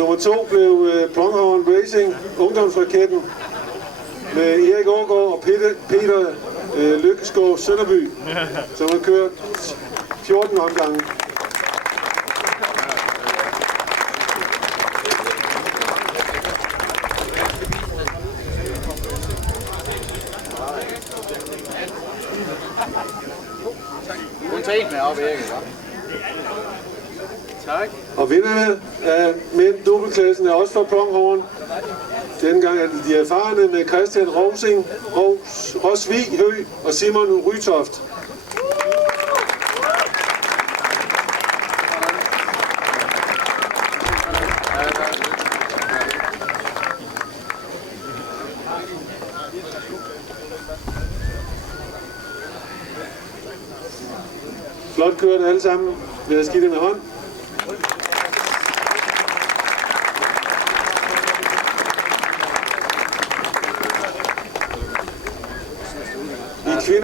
nummer 2 blev Pronghorn Racing, ungdomsraketten, med Erik Aagaard og Peter Lykkeskov Sønderby, som har kørt 14 omgange. Hun tager ikke med op, Erik, hva'? Tak. Og vinderne af mænd dobbeltklassen er også fra Pronghorn. Denne gang er det de erfarne med Christian Rosing, Rosvig Høgh og Simon Rytoft. Flot kørt alle sammen. Lad os give det med hånd.